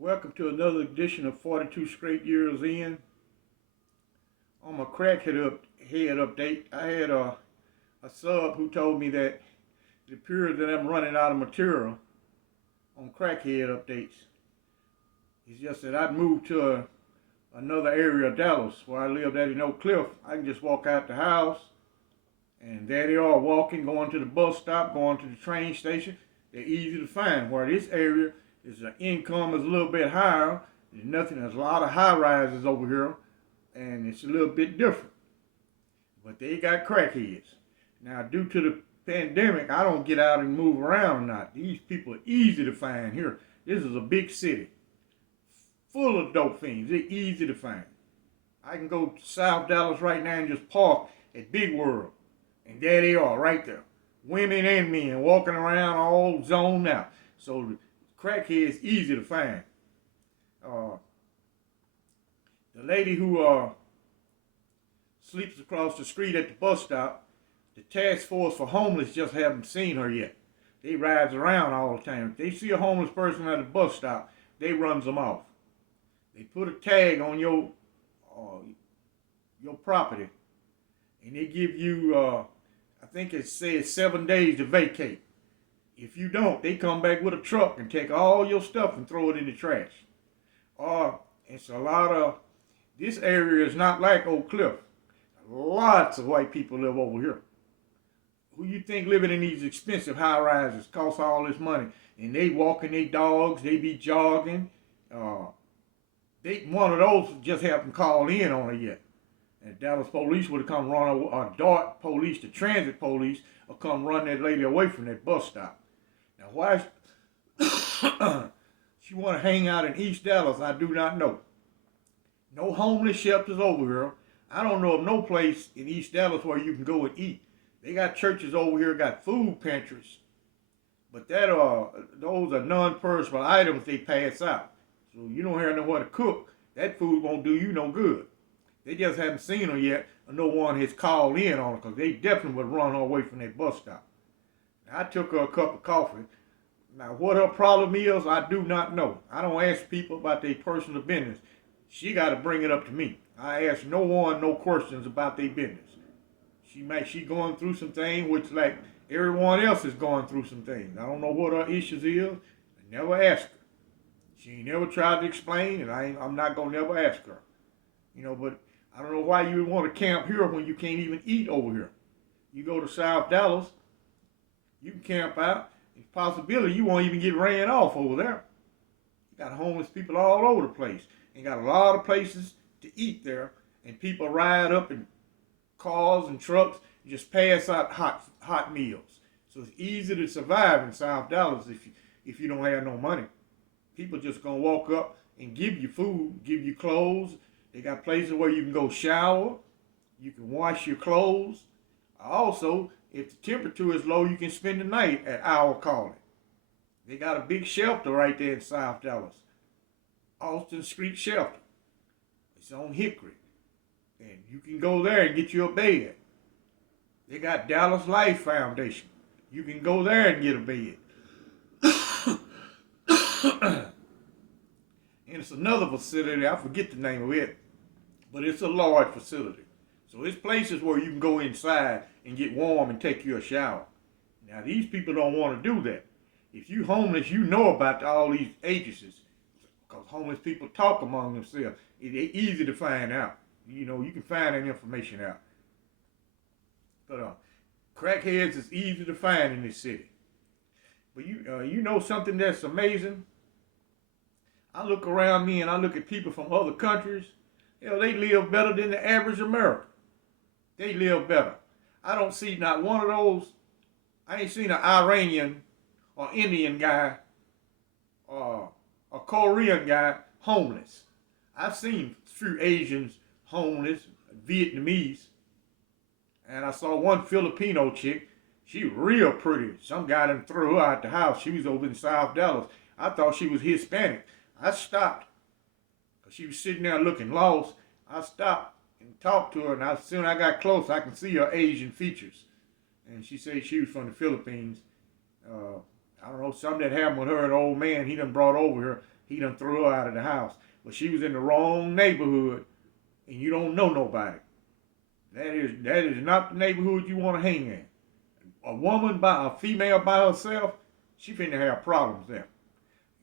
Welcome to another edition of 42 Straight Years In. On my head update, I had a sub who told me that it appears that I'm running out of material on crackhead updates. It's just that I'd moved to another area of Dallas where I lived at in Oak Cliff. I can just walk out the house and there they are walking, going to the bus stop, going to the train station. They're easy to find. Where this area is the income is a little bit higher. There's a lot of high rises over here, and it's a little bit different. But they got crackheads. Now, due to the pandemic, I don't get out and move around or not. These people are easy to find here. This is a big city full of dope fiends. They're easy to find. I can go to South Dallas right now and just park at Big World. And there they are right there. Women and men walking around all zoned out. So the crackhead is easy to find. The lady who sleeps across the street at the bus stop, the task force for homeless just haven't seen her yet. They rides around all the time. If they see a homeless person at a bus stop, they runs them off. They put a tag on your property, and they give you, I think it says 7 days to vacate. If you don't, they come back with a truck and take all your stuff and throw it in the trash. It's a lot of, this area is not like Oak Cliff. Lots of white people live over here. Who you think living in these expensive high rises cost all this money? And they walking their dogs, they be jogging. One of those just haven't called in on it yet. And Dallas police would have come run over, or DART police, the transit police, or come run that lady away from that bus stop. Now why she want to hang out in East Dallas, I do not know. No homeless shelters over here. I don't know of no place in East Dallas where you can go and eat. They got churches over here, got food pantries, but those are non-perishable items they pass out. So you don't have nowhere to cook. That food won't do you no good. They just haven't seen her yet, or no one has called in on her, because they definitely would run her away from that bus stop. Now, I took her a cup of coffee. Now, what her problem is, I do not know. I don't ask people about their personal business. She got to bring it up to me. I ask no one no questions about their business. She going through some things, which like everyone else is going through some things. I don't know what her issues is. I never ask her. She ain't never tried to explain, and I'm not going to never ask her. But I don't know why you would want to camp here when you can't even eat over here. You go to South Dallas, you can camp out. It's a possibility you won't even get ran off over there. You got homeless people all over the place. And got a lot of places to eat there. And people ride up in cars and trucks and just pass out hot meals. So it's easy to survive in South Dallas if you don't have no money. People just gonna walk up and give you food, give you clothes. They got places where you can go shower. You can wash your clothes. Also, if the temperature is low, you can spend the night at our calling. They got a big shelter right there in South Dallas. Austin Street Shelter. It's on Hickory. And you can go there and get you a bed. They got Dallas Life Foundation. You can go there and get a bed. And it's another facility, I forget the name of it, but it's a large facility. So it's places where you can go inside and get warm and take you a shower. Now these people don't want to do that. If you homeless, you know about all these agencies, because homeless people talk among themselves. It's easy to find out. You can find that information out. But crackheads is easy to find in this city. But you know something that's amazing? I look around me and I look at people from other countries. They live better than the average American. They live better. I don't see not one of those. I ain't seen an Iranian or Indian guy or a Korean guy homeless. I've seen a few Asians homeless, Vietnamese, and I saw one Filipino chick. She real pretty. Some guy done threw her out the house. She was over in South Dallas. I thought she was Hispanic. I stopped because she was sitting there looking lost. I stopped and talked to her, and as soon as I got close, I can see her Asian features. And she said she was from the Philippines. I don't know, something that happened with her and the old man he done brought over here. he done threw her out of the house. But she was in the wrong neighborhood, and you don't know nobody. That is not the neighborhood you want to hang in. A female by herself, she finna have problems there.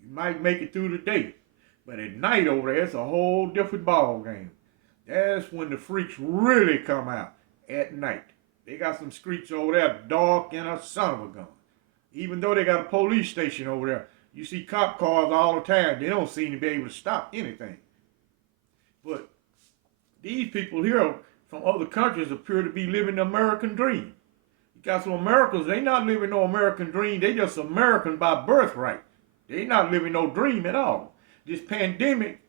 You might make it through the day, but at night over there, it's a whole different ball game. That's when the freaks really come out, at night. They got some streets over there dark and a son of a gun. Even though they got a police station over there, you see cop cars all the time. They don't seem to be able to stop anything. But these people here from other countries appear to be living the American dream. You got some Americans, they not living no American dream. They just American by birthright. They not living no dream at all. This pandemic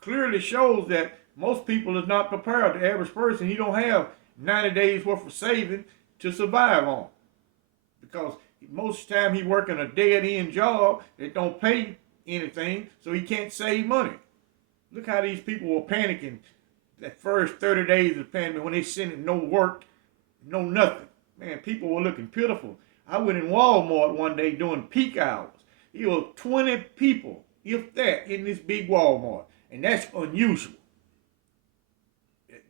clearly shows that most people is not prepared. The average person, he don't have 90 days worth of saving to survive on. Because most of the time he working a dead-end job that don't pay anything, so he can't save money. Look how these people were panicking that first 30 days of the pandemic when they sent no work, no nothing. Man, people were looking pitiful. I went in Walmart one day during peak hours. There were 20 people, if that, in this big Walmart. And that's unusual.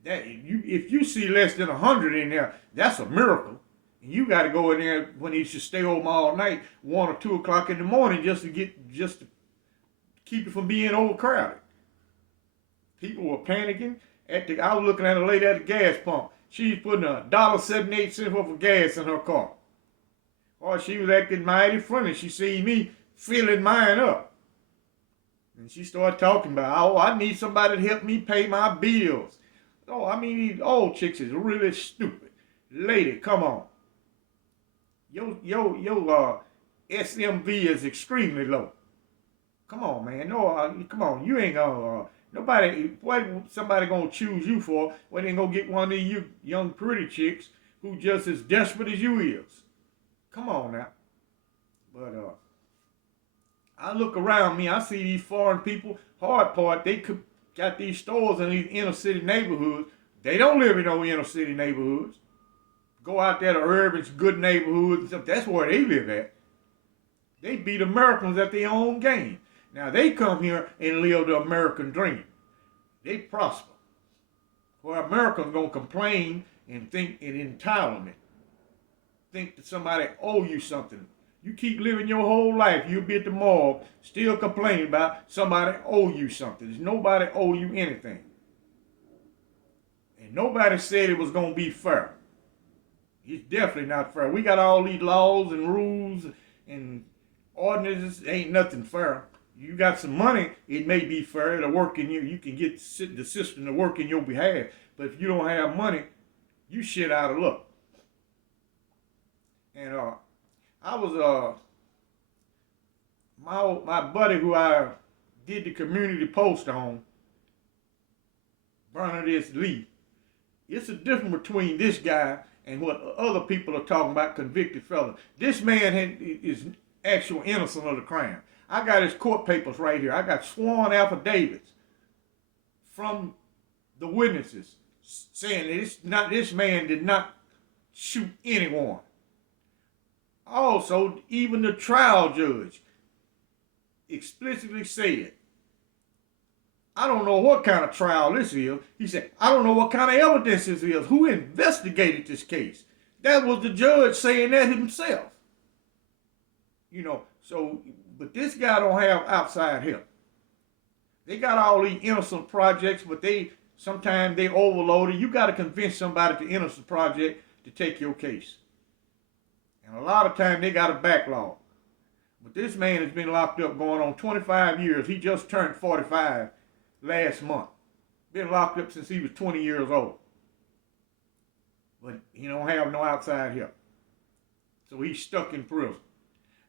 If you see less than 100 in there, that's a miracle. And you got to go in there when he should stay home all night, 1 or 2 o'clock in the morning, just to keep it from being overcrowded. People were panicking. I was looking at a lady at the gas pump. She's putting $1.78 worth of gas in her car. Oh, she was acting mighty funny. She seen me filling mine up. And she started talking about, I need somebody to help me pay my bills. Oh, I mean, these old chicks is really stupid. Lady, come on. Your SMV is extremely low. Come on, man. No, come on. You ain't gonna, somebody gonna choose you for? Well, they gonna get one of these young pretty chicks who just as desperate as you is. Come on now. But I look around me, I see these foreign people, hard part, they got these stores in these inner city neighborhoods. They don't live in no inner city neighborhoods. Go out there to urban, good neighborhoods and stuff. That's where they live at. They beat Americans at their own game. Now they come here and live the American dream. They prosper. Where Americans gonna complain and think in entitlement. Think that somebody owe you something. You keep living your whole life, you'll be at the mall still complaining about somebody owe you something. There's nobody owe you anything. And nobody said it was going to be fair. It's definitely not fair. We got all these laws and rules and ordinances. Ain't nothing fair. You got some money, it may be fair to work in you can get the system to work in your behalf. But if you don't have money, you shit out of luck. And I was my buddy who I did the community post on, Bernadette Lee. It's a difference between this guy and what other people are talking about, convicted felon. This man is actual innocent of the crime. I got his court papers right here. I got sworn affidavits from the witnesses saying that this man did not shoot anyone. Also, even the trial judge explicitly said, I don't know what kind of trial this is. He said, I don't know what kind of evidence this is. Who investigated this case? That was the judge saying that himself. You know, so, but this guy don't have outside help. They got all these innocent projects, but sometimes they overloaded. You got to convince somebody at the Innocence Project to take your case. And a lot of times they got a backlog. But this man has been locked up going on 25 years. He just turned 45 last month. Been locked up since he was 20 years old. But he don't have no outside help. So he's stuck in prison.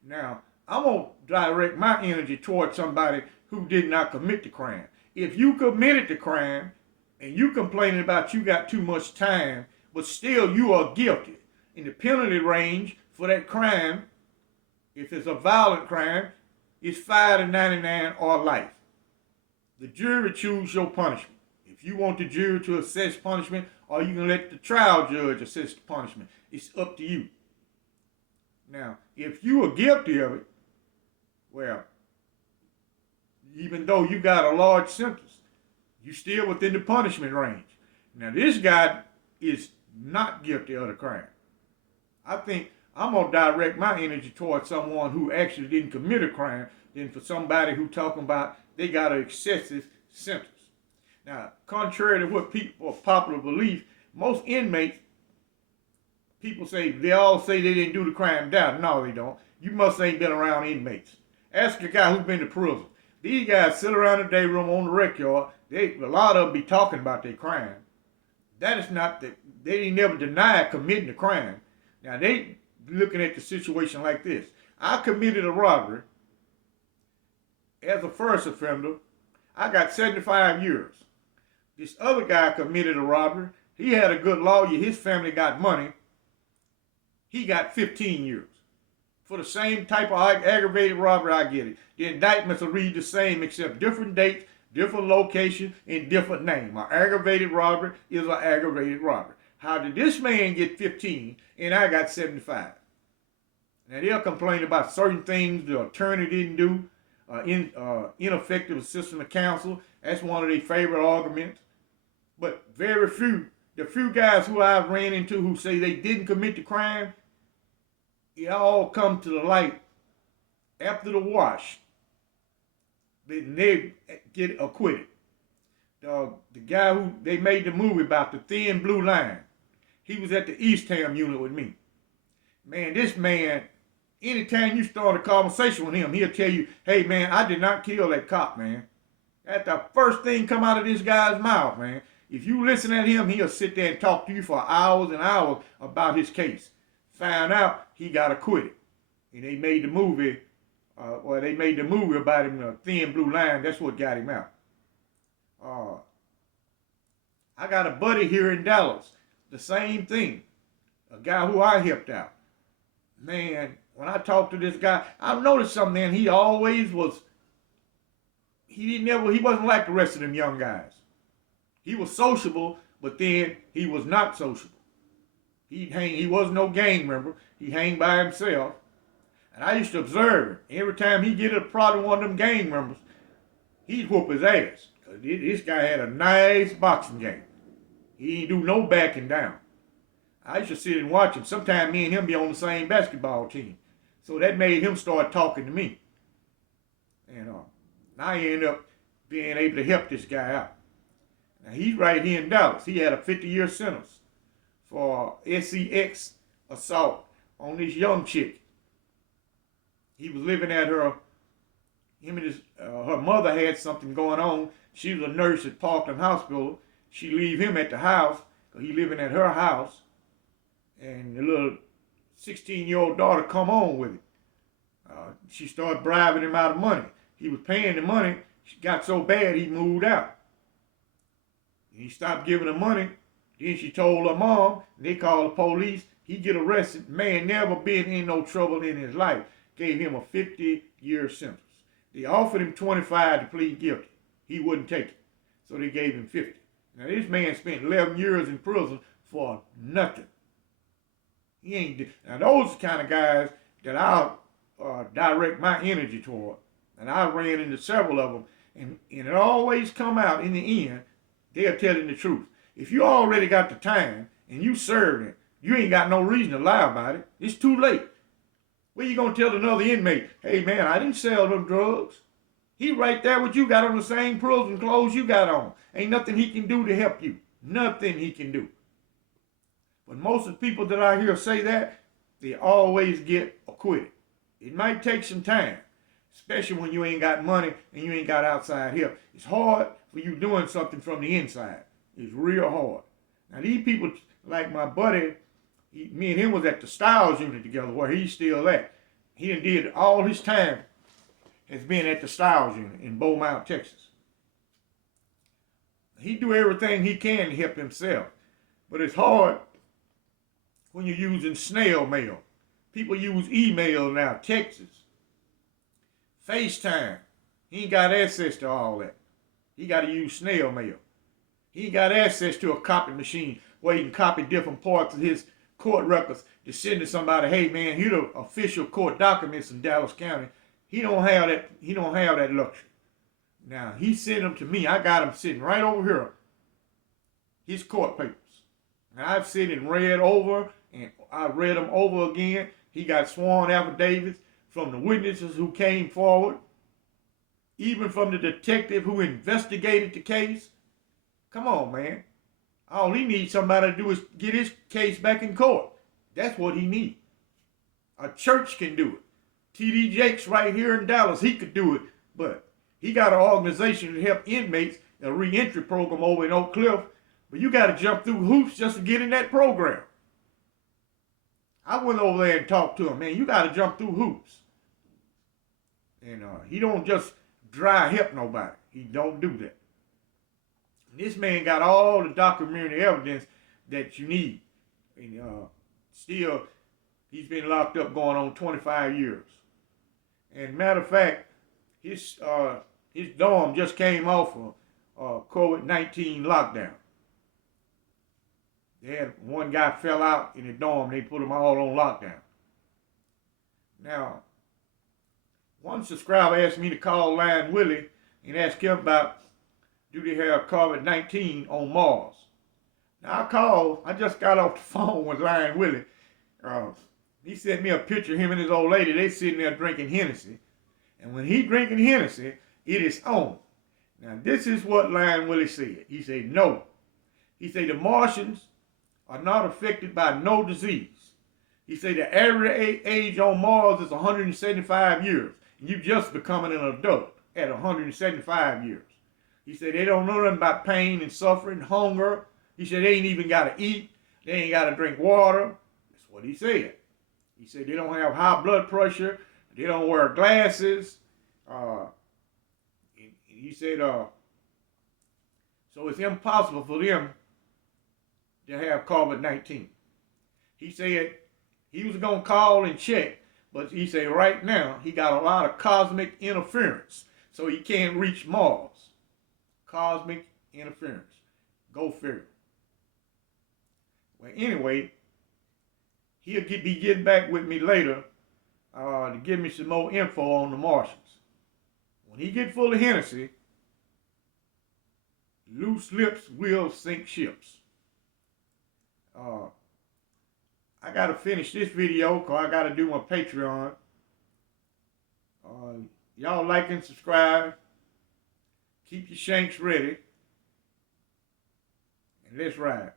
Now, I'm going to direct my energy towards somebody who did not commit the crime. If you committed the crime and you complaining about you got too much time, but still you are guilty, in the penalty range for that crime, if it's a violent crime, it's 5 to 99 or life. The jury choose your punishment. If you want the jury to assess punishment, or you can let the trial judge assess the punishment, it's up to you. Now, if you are guilty of it, Well, even though you got a large sentence, you still within the punishment range. Now this guy is not guilty of the crime. I think I'm gonna direct my energy towards someone who actually didn't commit a crime than for somebody who talking about they got an excessive sentence. Now, contrary to what people popular belief, most inmates, people say they all say they didn't do the crime down. No, they don't. You must ain't been around inmates. Ask a guy who's been to prison. These guys sit around the day room on the rec yard. A lot of them be talking about their crime. That is not that they ain't never denied committing a crime. Now they looking at the situation like this. I committed a robbery as a first offender. I got 75 years. This other guy committed a robbery. He had a good lawyer. His family got money. He got 15 years. For the same type of aggravated robbery, I get it. The indictments will read the same except different dates, different location, and different name. An aggravated robbery is an aggravated robbery. How did this man get 15 and I got 75? Now they'll complain about certain things the attorney didn't do, ineffective assistance of counsel. That's one of their favorite arguments. But very few, the few guys who I've ran into who say they didn't commit the crime, it all come to the light after the wash. They get acquitted. The guy who they made the movie about, the Thin Blue Line, he was at the Eastham unit with me. Man, this man, anytime you start a conversation with him, he'll tell you, hey man, I did not kill that cop, man. That's the first thing come out of this guy's mouth, man. If you listen at him, he'll sit there and talk to you for hours and hours about his case. Found out he got acquitted. And they made the movie, about him, the Thin Blue Line. That's what got him out. I got a buddy here in Dallas. The same thing. A guy who I helped out. Man, when I talked to this guy, I've noticed something, man. He always was, he wasn't like the rest of them young guys. He was sociable, but then he was not sociable. He was no gang member. He hang by himself. And I used to observe him. Every time he get a problem with one of them gang members, he'd whoop his ass. Because this guy had a nice boxing game. He ain't do no backing down. I used to sit and watch him. Sometimes me and him be on the same basketball team. So that made him start talking to me. And I ended up being able to help this guy out. Now he's right here in Dallas. He had a 50-year sentence for sex assault on this young chick. He was living at her mother had something going on. She was a nurse at Parkland Hospital. She leave him at the house because he living at her house. And the little 16-year-old daughter come on with it. She started bribing him out of money. He was paying the money. She got so bad he moved out. And he stopped giving her money. Then she told her mom. They called the police. He get arrested. Man never been in no trouble in his life. Gave him a 50-year sentence. They offered him 25 to plead guilty. He wouldn't take it. So they gave him 50. Now this man spent 11 years in prison for nothing. He ain't. Now those are the kind of guys that I'll direct my energy toward. And I ran into several of them. And it always come out in the end, they're telling the truth. If you already got the time and you served it, you ain't got no reason to lie about it. It's too late. What you gonna tell another inmate? Hey man, I didn't sell them drugs. He right there with you, got on the same prison clothes you got on. Ain't nothing he can do to help you. Nothing he can do. But most of the people that I hear say that, they always get acquitted. It might take some time, especially when you ain't got money and you ain't got outside help. It's hard for you doing something from the inside. It's real hard. Now these people, like my buddy, me and him was at the Styles unit together where he's still at. He done did all his time has been at the Styles unit in Beaumont, Texas. He do everything he can to help himself. But it's hard when you're using snail mail. People use email now, texts, FaceTime. He ain't got access to all that. He got to use snail mail. He ain't got access to a copy machine where he can copy different parts of his court records to send to somebody, hey man, here the official court documents in Dallas County. He don't have that. He don't have that luxury. Now he sent them to me. I got him sitting right over here. His court papers. And I've seen and read over, and I read them over again. He got sworn affidavits from the witnesses who came forward, even from the detective who investigated the case. Come on, man. All he needs somebody to do is get his case back in court. That's what he needs. A church can do it. T.D. Jakes right here in Dallas, he could do it, but he got an organization to help inmates, a reentry program over in Oak Cliff, but you got to jump through hoops just to get in that program. I went over there and talked to him, man, you got to jump through hoops. And he don't just dry help nobody. He don't do that. This man got all the documentary evidence that you need. And still, he's been locked up going on 25 years. And matter of fact, his dorm just came off of COVID-19 lockdown. They had one guy fell out in the dorm. They put them all on lockdown. Now, one subscriber asked me to call Lion Willie and ask him about, do they have COVID-19 on Mars? Now I just got off the phone with Lion Willie. He sent me a picture of him and his old lady. They sitting there drinking Hennessy. And when he drinking Hennessy, it is on. Now this is what Lion Willie said. He said, no. He said the Martians are not affected by no disease. He said the average age on Mars is 175 years. And you just becoming an adult at 175 years. He said they don't know nothing about pain and suffering, hunger. He said they ain't even got to eat. They ain't got to drink water. That's what he said. He said they don't have high blood pressure. They don't wear glasses. He said, so it's impossible for them to have COVID-19. He said he was going to call and check, but he said right now he got a lot of cosmic interference, so he can't reach Mars. Cosmic interference. Go figure. Well, anyway, he'll be getting back with me later to give me some more info on the Martians. When he get full of Hennessy, loose lips will sink ships. I got to finish this video because I got to do my Patreon. Y'all like and subscribe. Keep your shanks ready. And let's ride.